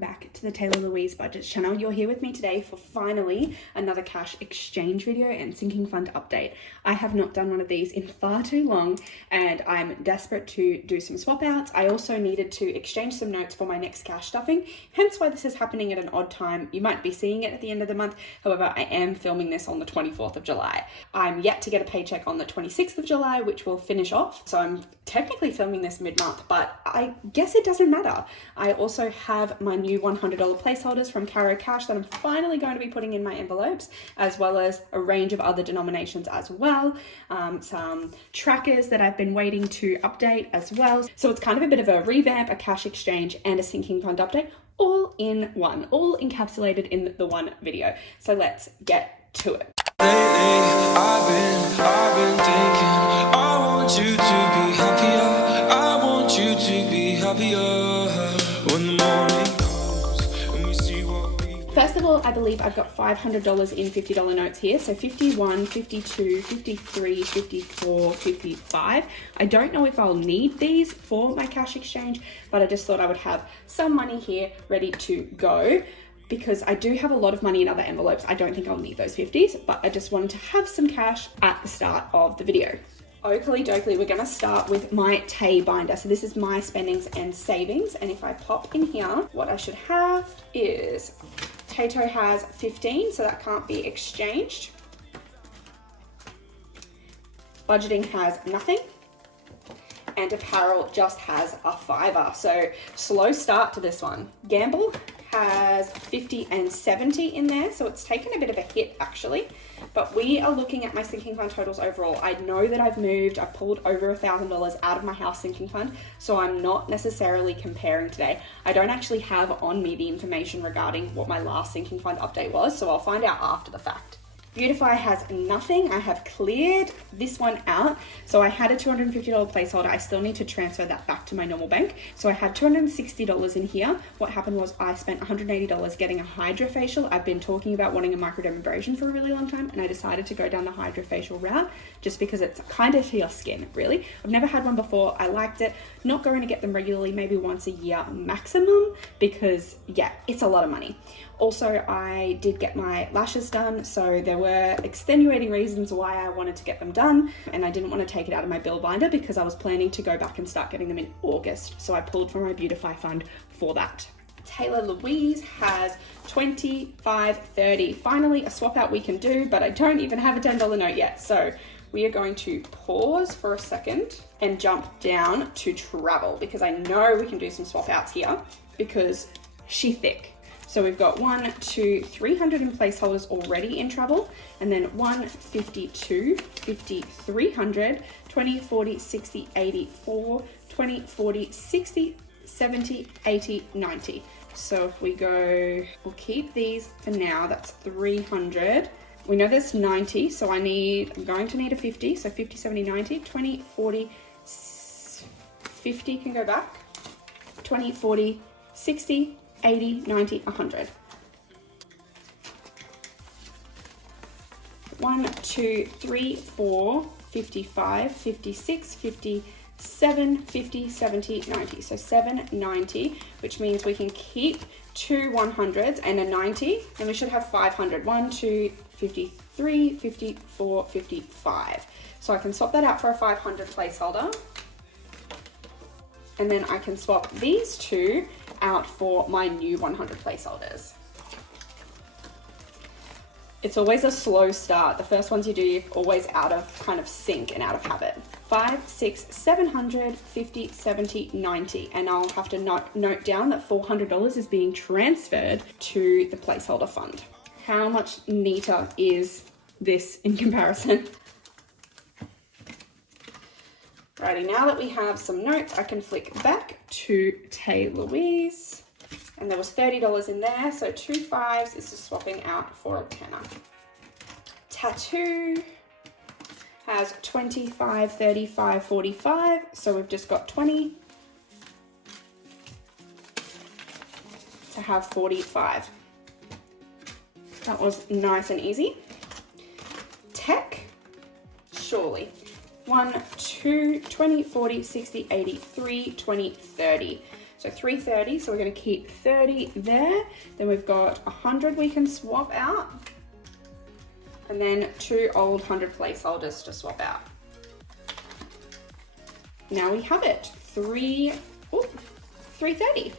back to the Taylor Louise Budgets channel. You're here with me today for finally another cash exchange video and sinking fund update. I have not done one of these in far too long and I'm desperate to do some swap outs. I also needed to exchange some notes for my next cash stuffing, hence why this is happening at an odd time. You might be seeing it at the end of the month. However, I am filming this on the 24th of July. I'm yet to get a paycheck on the 26th of July, which will finish off. So I'm technically filming this mid-month, but I guess it doesn't matter. I also have my new $100 placeholders from Caro Cash that I'm finally going to be putting in my envelopes, as well as a range of other denominations as well. Some trackers that I've been waiting to update as well. So it's kind of a bit of a revamp, a cash exchange, and a sinking fund update, all in one, all encapsulated in the one video. So let's get to it. I've been thinking, I want you to be happier. I want you to be happier when the morning comes and we see what we... First of all, I believe I've got $500 in $50 notes here. So 51, 52, 53, 54, 55. I don't know if I'll need these for my cash exchange, but I just thought I would have some money here ready to go, because I do have a lot of money in other envelopes. I don't think I'll need those 50s, but I just wanted to have some cash at the start of the video. Oakley dokley, we're gonna start with my Tay binder. So this is my spendings and savings. And if I pop in here, what I should have is, Tayto has 15, so that can't be exchanged. Budgeting has nothing. And apparel just has a $5. So slow start to this one. Gamble has 50 and 70 in there, so it's taken a bit of a hit actually, but we are looking at my sinking fund totals overall. I know that I've pulled over $1,000 out of my house sinking fund, so I'm not necessarily comparing today. I don't actually have on me the information regarding what my last sinking fund update was, so I'll find out after the fact. Beautify has nothing. I have cleared this one out. So I had a $250 placeholder. I still need to transfer that back to my normal bank. So I had $260 in here. What happened was I spent $180 getting a hydrofacial. I've been talking about wanting a microdermabrasion for a really long time, and I decided to go down the hydrofacial route just because it's kind of to your skin, really. I've never had one before. I liked it. Not going to get them regularly, maybe once a year maximum, because yeah, it's a lot of money. Also, I did get my lashes done, so there were extenuating reasons why I wanted to get them done, and I didn't want to take it out of my bill binder because I was planning to go back and start getting them in August, so I pulled from my Beautify fund for that. Taylor Louise has 25, 30. Finally, a swap out we can do, but I don't even have a $10 note yet, so we are going to pause for a second and jump down to travel, because I know we can do some swap outs here because she thick. So we've got 1, 2, 300 in placeholders already in travel, and then 1, 52, 50, 300, 20, 40, 60, 80, 4, 20, 40, 60, 70, 80, 90. So if we go, we'll keep these for now, that's 300. We know there's 90, so I'm going to need a 50, so 50, 70, 90, 20, 40, 50 can go back, 20, 40, 60, 80, 90, 100. 1, 2, 3, 4, 55, 56, 57, 50, 70, 90. So 790, which means we can keep 2 100s and a 90, and we should have 500. 1, 2, 53, 54, 55. So I can swap that out for a 500 placeholder. And then I can swap these two out for my new 100 placeholders. It's always a slow start. The first ones you do, you're always out of kind of sync and out of habit. 5, 6, 700, 50, 70, 90. And I'll have to note down that $400 is being transferred to the placeholder fund. How much neater is this in comparison? Righty, now that we have some notes, I can flick back to Tay Louise. And there was $30 in there, so 2 5s is just swapping out for a tenner. Tattoo has 25, 35, 45, so we've just got 20 to have 45. That was nice and easy. Tech, surely. 1, 2, 20, 40, 60, 80, 3, 20, 30. So 330, so we're going to keep 30 there. Then we've got 100 we can swap out. And then 2 old 100 placeholders to swap out. Now we have it. 330.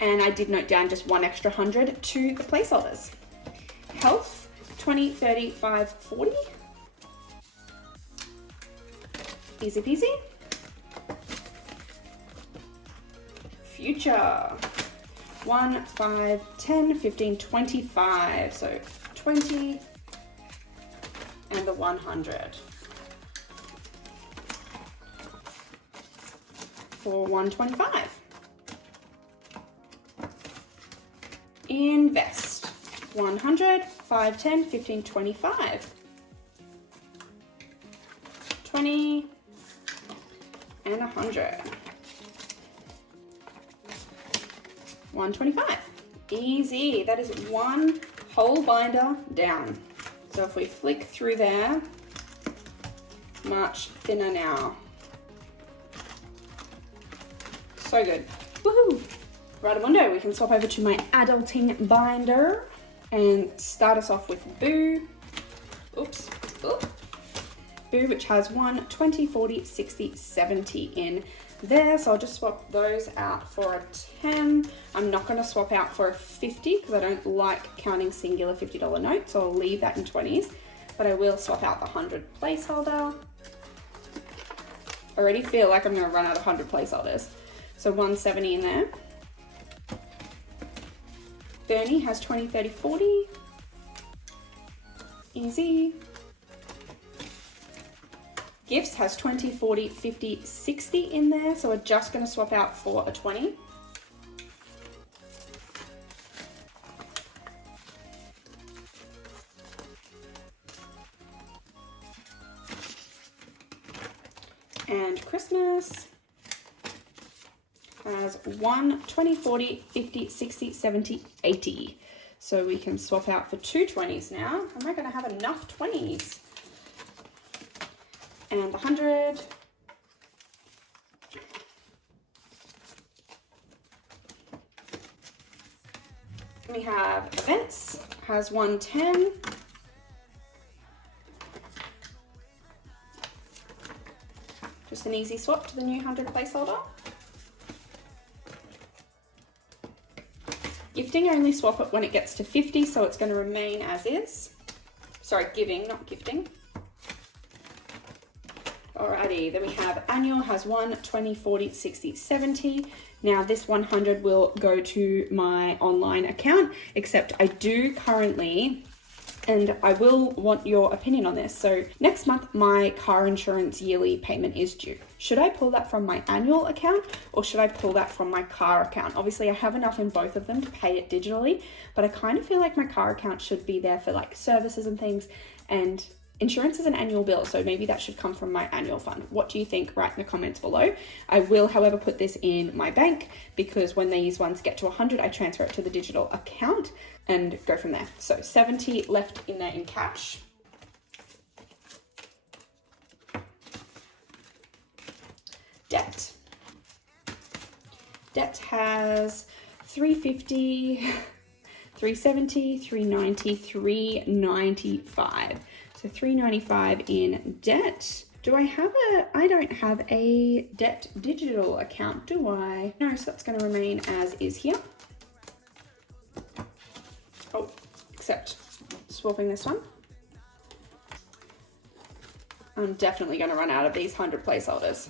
And I did note down just 1 extra 100 to the placeholders. Health, 20, 30, 5, 40. Easy peasy. Future, 1, 5, 10, 15, 25. So 20 and the 100. For 125. Invest, 100, 5, 10, 15, 25. 20 and 100. 125. Easy. That is 1 whole binder down. So if we flick through there, much thinner now. So good. Woohoo! Right, window. We can swap over to my adulting binder and start us off with Boo. Oops. Oop. Boo, which has 1, 20, 40, 60, 70 in there. So I'll just swap those out for a 10. I'm not going to swap out for a 50 because I don't like counting singular $50 notes. So I'll leave that in 20s, but I will swap out the 100 placeholder. I already feel like I'm going to run out of 100 placeholders. So 170 in there. Bernie has 20, 30, 40. Easy. Gifts has 20, 40, 50, 60 in there. So we're just going to swap out for a 20. And Christmas has 1, 20, 40, 50, 60, 70, 80. So we can swap out for 2 20s now. Am I going to have enough 20s? And 100. We have events, has 110. Just an easy swap to the new 100 placeholder. Gifting, only swap it when it gets to 50, so it's going to remain as is. Sorry, giving, not gifting. Alrighty, then we have annual has 1, 20, 40, 60, 70. Now this 100 will go to my online account, except I do currently, and I will want your opinion on this. So next month, my car insurance yearly payment is due. Should I pull that from my annual account or should I pull that from my car account? Obviously I have enough in both of them to pay it digitally, but I kind of feel like my car account should be there for like services and things, and insurance is an annual bill, so maybe that should come from my annual fund. What do you think? Write in the comments below. I will, however, put this in my bank because when these ones get to 100, I transfer it to the digital account and go from there. So 70 left in there in cash. Debt. Debt has 350, 370, 390, 395. So 395 in debt. Do I have I don't have a debt digital account, do I? No, so that's going to remain as is here. Oh, except swapping this one. I'm definitely going to run out of these 100 placeholders.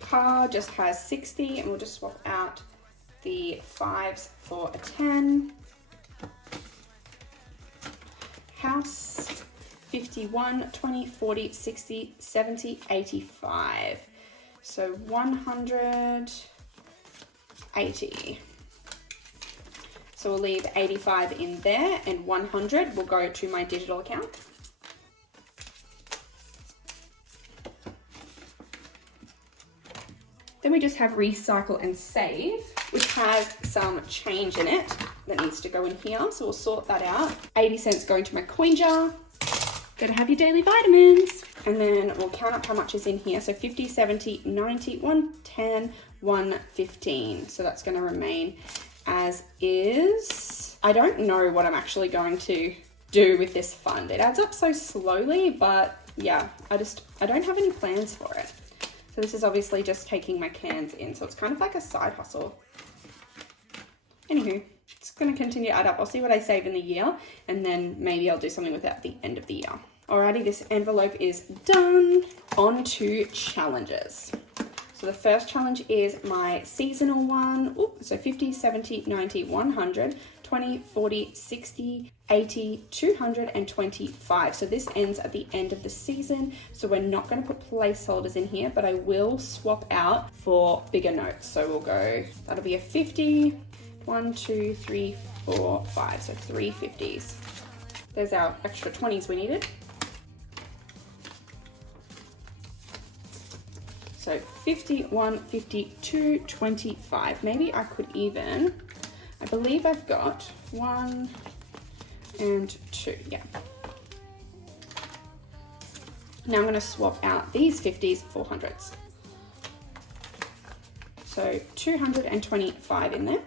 Car just has 60, and we'll just swap out the 5s for a 10. House, 51, 20, 40, 60, 70, 85. So 180. So we'll leave 85 in there, and 100 will go to my digital account. Then we just have recycle and save, which has some change in it that needs to go in here. So we'll sort that out. 80 cents going to my coin jar. Gotta have your daily vitamins. And then we'll count up how much is in here. So 50, 70, 90, 110, 115. So that's gonna remain as is. I don't know what I'm actually going to do with this fund. It adds up so slowly, but yeah, I don't have any plans for it. So this is obviously just taking my cans in. So it's kind of like a side hustle. Anywho, it's going to continue to add up. I'll see what I save in the year, and then maybe I'll do something with it at the end of the year. Alrighty, this envelope is done. On to challenges. So the first challenge is my seasonal one. Ooh, so 50, 70, 90, 100, 20, 40, 60, 80, 200, and 25. So this ends at the end of the season. So we're not going to put placeholders in here, but I will swap out for bigger notes. So we'll go, that'll be a 50, 1, 2, 3, 4, 5. So 3 50s. There's our extra 20s we needed. So 51, 52, 25. Maybe I could even, I believe I've got 1 and 2, yeah. Now I'm going to swap out these 50s for 100s. So 225 in there.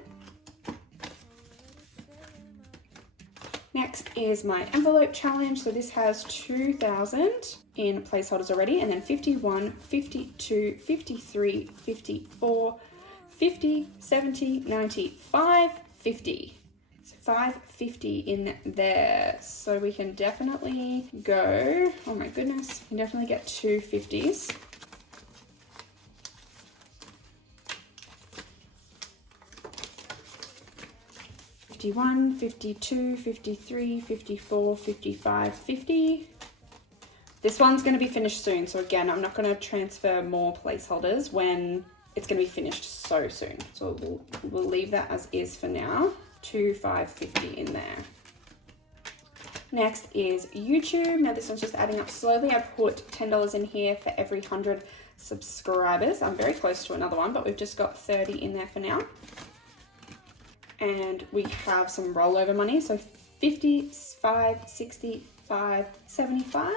Next is my envelope challenge. So this has 2,000 in placeholders already, and then 51, 52, 53, 54, 50, 70, 90, 550. So 550 in there. So we can definitely go, oh my goodness, we can definitely get 2 50s. 51, 52, 53, 54, 55, 50. This one's going to be finished soon. So again, I'm not going to transfer more placeholders when it's going to be finished so soon. So we'll leave that as is for now. 2 550 in there. Next is YouTube. Now this one's just adding up slowly. I put $10 in here for every 100 subscribers. I'm very close to another one, but we've just got 30 in there for now. And we have some rollover money. So 55, 65, 75.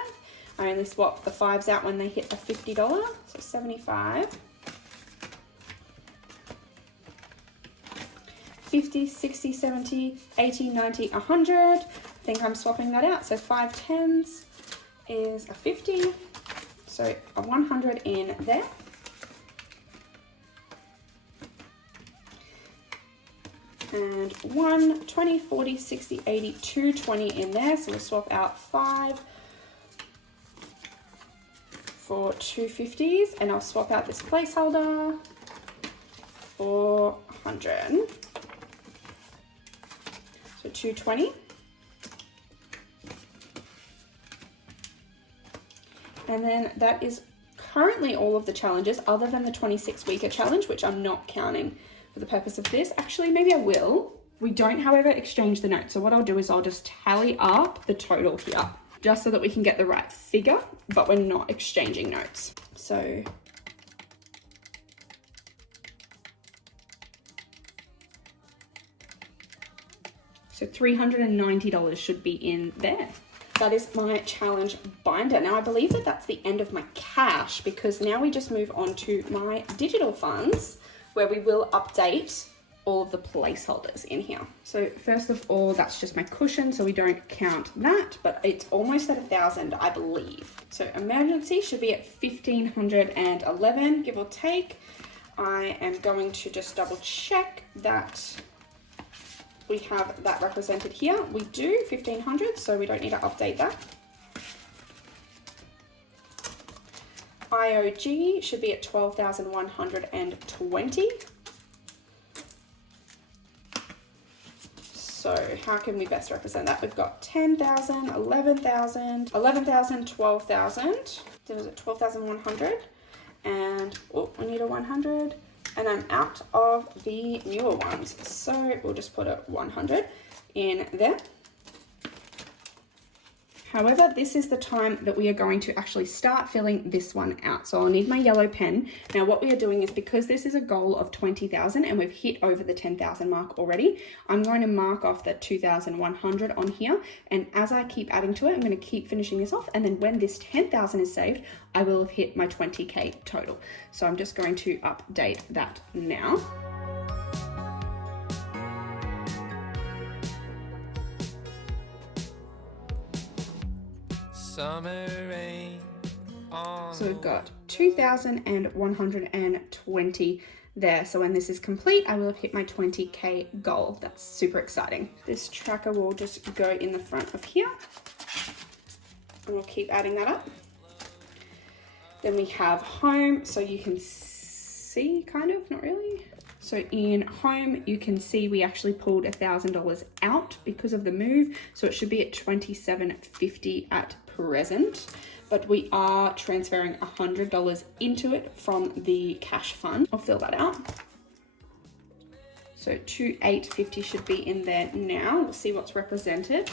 I only swap the 5s out when they hit the $50. So 75. 50, 60, 70, 80, 90, 100. I think I'm swapping that out. So 5 10s is a 50. So a 100 in there. And 1, 20, 40, 60, 80, 220 in there. So we'll swap out 5 for 2 50s. And I'll swap out this placeholder for 100. So 220. And then that is currently all of the challenges other than the 26-weeker challenge, which I'm not counting for the purpose of this. Actually, maybe I will. We don't, however, exchange the notes. So what I'll do is I'll just tally up the total here, just so that we can get the right figure, but we're not exchanging notes. So $390 should be in there. That is my challenge binder. Now I believe that that's the end of my cash, because now we just move on to my digital funds, where we will update all of the placeholders in here. So first of all, that's just my cushion, so we don't count that, but it's almost at 1,000, I believe. So emergency should be at 1,511, give or take. I am going to just double check that we have that represented here. We do 1,500, so we don't need to update that. IOG should be at 12,120. So how can we best represent that? We've got 10,000, 11,000, 11,000, 12,000. There was at 12,100. And oh, we need a 100. And I'm out of the newer ones. So we'll just put a 100 in there. However, this is the time that we are going to actually start filling this one out. So I'll need my yellow pen. Now what we are doing is, because this is a goal of 20,000 and we've hit over the 10,000 mark already, I'm going to mark off that 2,100 on here. And as I keep adding to it, I'm going to keep finishing this off. And then when this 10,000 is saved, I will have hit my 20K total. So I'm just going to update that now. Summer rain. So we've got 2,120 there. So when this is complete, I will have hit my 20K goal. That's super exciting. This tracker will just go in the front of here. And we'll keep adding that up. Then we have home, so you can see, kind of, not really. So in home, you can see we actually pulled $1,000 out because of the move. So it should be at $2,750 at present, but we are transferring $100 into it from the cash fund. I'll fill that out. So $2,850 should be in there now. We'll see what's represented.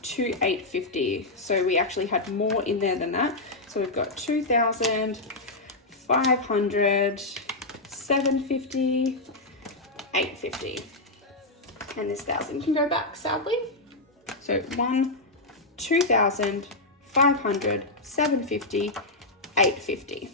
$2,850. So we actually had more in there than that. So we've got 2,500, 750, 850, and this 1,000 can go back, sadly. So 2,500, 750, 850.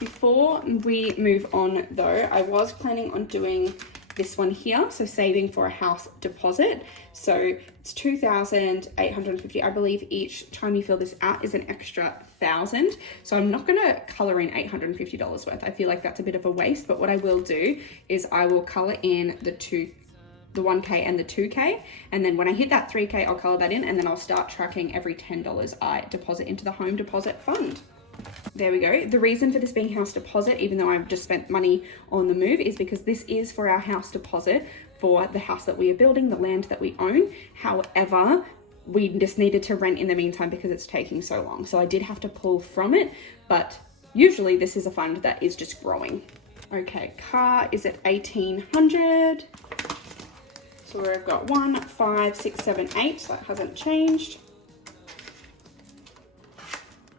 Before we move on though, I was planning on doing this one here, so saving for a house deposit. So it's 2,850. I believe each time you fill this out is an extra 1,000. So I'm not gonna color in $850 worth. I feel like that's a bit of a waste, but what I will do is I will color in the 1K and the 2K, and then when I hit that 3K, I'll color that in, and then I'll start tracking every $10 I deposit into the home deposit fund. There we go. The reason for this being house deposit, even though I've just spent money on the move, is because this is for our house deposit for the house that we are building, the land that we own. However, we just needed to rent in the meantime because it's taking so long. So I did have to pull from it, but usually this is a fund that is just growing. Okay, car is at 1,800. So we've got 1, 5, 6, 7, 8. So that hasn't changed.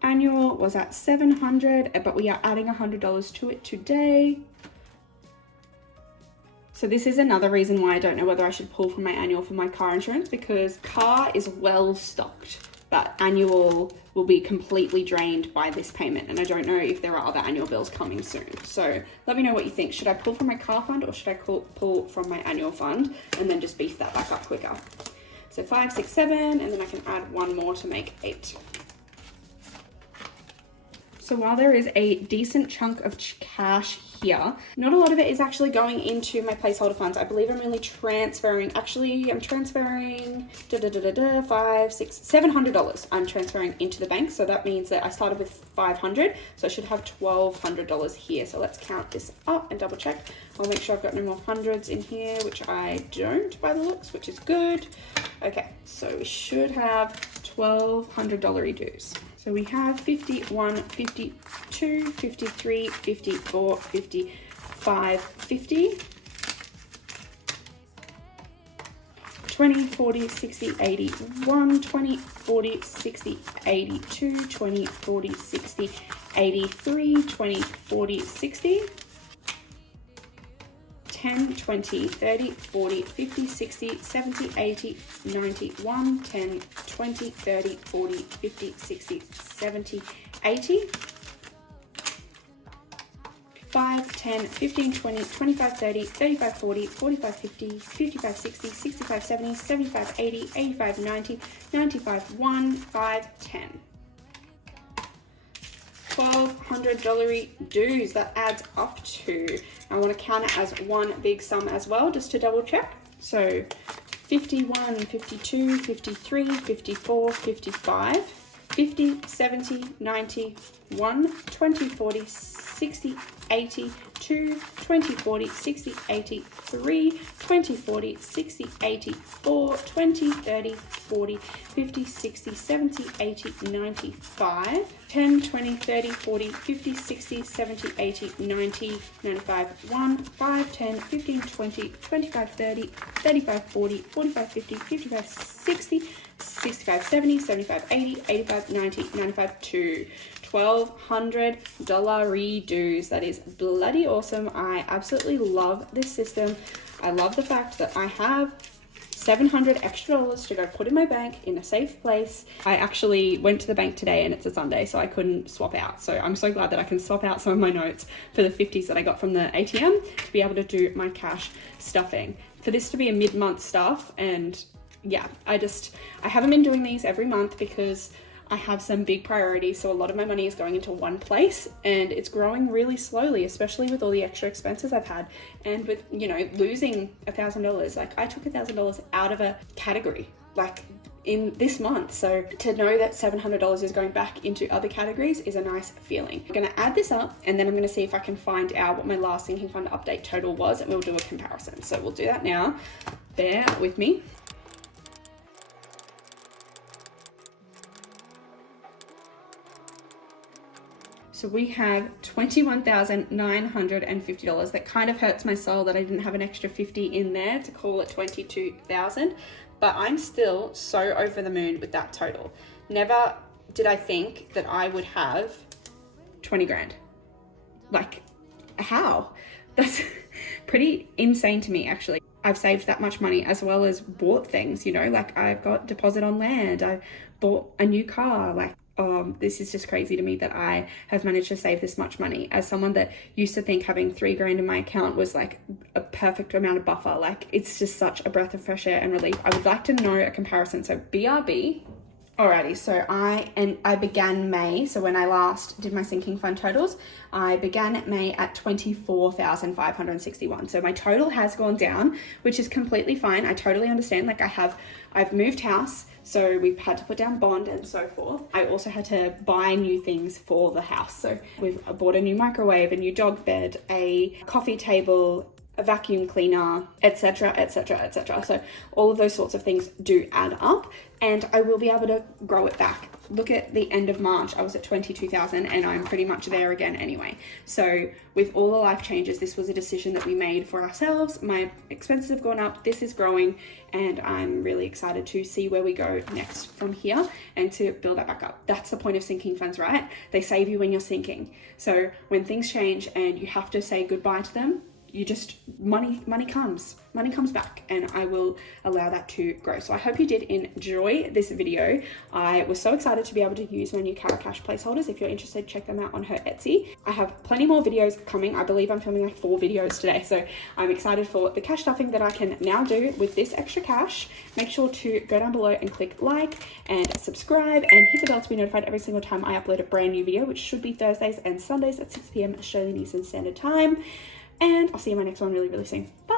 Annual was at 700, but we are adding $100 to it today. So this is another reason why I don't know whether I should pull from my annual for my car insurance, because car is well stocked, but annual will be completely drained by this payment. And I don't know if there are other annual bills coming soon. So let me know what you think. Should I pull from my car fund or should I pull from my annual fund and then just beef that back up quicker? So 5, 6, 7, and then I can add one more to make 8. So while there is a decent chunk of cash here, not a lot of it is actually going into my placeholder funds. I believe I'm only transferring, I'm transferring $700 I'm transferring into the bank. So that means that I started with 500, so I should have $1,200 here. So let's count this up and double check. I'll make sure I've got no more hundreds in here, which I don't by the looks, which is good. Okay, so we should have $1,200 dues. So we have 51, 52, 53, 54, 55, 50, 20, 40, 60, 81, 20, 40, 60, 82, 20, 40, 60, 83, 20, 40, 60, 10, 20, 30, 40, 50, 60, 70, 80, 90, 1, 10, 20, 30, 40, 50, 60, 70, 80, 5, 10, 15, 20, 25, 30, 35, 40, 45, 50, 55, 60, 65, 70, 75, 80, 85, 90, 95, 1, 5, 10. $1,200 dues, that adds up to, I want to count it as one big sum as well, just to double check. So 51, 52, 53, 54, 55, 50, 70, 90, 1, 20, 40, 60, 80, 2, 20, 40, 60, 80, 3, 20, 40, 60, 80, 4, 20, 30, 40, 50, 60, 70, 80, 95, 10, 20, 30, 40, 50, 60, 70, 80, 90, 95, 1, 5, 10, 15, 20, 25, 30, 35, 40, 45, 50, 55, 60, 65, 70, 75, 80, 85, 90, 95, 2. $1,200 redos. That is bloody awesome. I absolutely love this system. I love the fact that I have $700 extra to go put in my bank in a safe place. I actually went to the bank today and it's a Sunday, so I couldn't swap out. So I'm so glad that I can swap out some of my notes for the 50s that I got from the ATM to be able to do my cash stuffing. For this to be a mid-month stuff, and yeah, I haven't been doing these every month because I have some big priorities, so a lot of my money is going into one place and it's growing really slowly, especially with all the extra expenses I've had and with, you know, losing $1,000. Like, I took $1,000 out of a category like in this month, so to know that $700 is going back into other categories is a nice feeling. I'm going to add this up and then I'm going to see if I can find out what my last sinking fund update total was, and we'll do a comparison. So we'll do that now. Bear with me. So we have $21,950. That kind of hurts my soul that I didn't have an extra 50 in there to call it 22,000, but I'm still so over the moon with that total. Never did I think that I would have 20 grand. Like, how? That's pretty insane to me, actually. I've saved that much money as well as bought things, you know, like I've got deposit on land, I bought a new car, like, this is just crazy to me that I have managed to save this much money. As someone that used to think having 3 grand in my account was like a perfect amount of buffer, like it's just such a breath of fresh air and relief. I would like to know a comparison. So BRB. Alrighty, so I began May, so when I last did my sinking fund totals, I began May at 24,561. So my total has gone down, which is completely fine. I totally understand. Like, I've moved house, so we've had to put down bond and so forth. I also had to buy new things for the house. So we've bought a new microwave, a new dog bed, a coffee table, a vacuum cleaner, etc, etc, etc. So all of those sorts of things do add up, and I will be able to grow it back. Look at the end of March, I was at 22,000 and I'm pretty much there again anyway. So with all the life changes, this was a decision that we made for ourselves. My expenses have gone up, this is growing, and I'm really excited to see where we go next from here and to build that back up. That's the point of sinking funds, right? They save you when you're sinking. So when things change and you have to say goodbye to them, you just, money comes back, and I will allow that to grow. So I hope you did enjoy this video. I was so excited to be able to use my new Cara Cash placeholders. If you're interested, check them out on her Etsy. I have plenty more videos coming. I believe I'm filming like 4 videos today, so I'm excited for the cash stuffing that I can now do with this extra cash. Make sure to go down below and click like and subscribe and hit the bell to be notified every single time I upload a brand new video, which should be Thursdays and Sundays at 6 p.m. Australian Eastern Standard Time. And I'll see you in my next one really, really soon. Bye.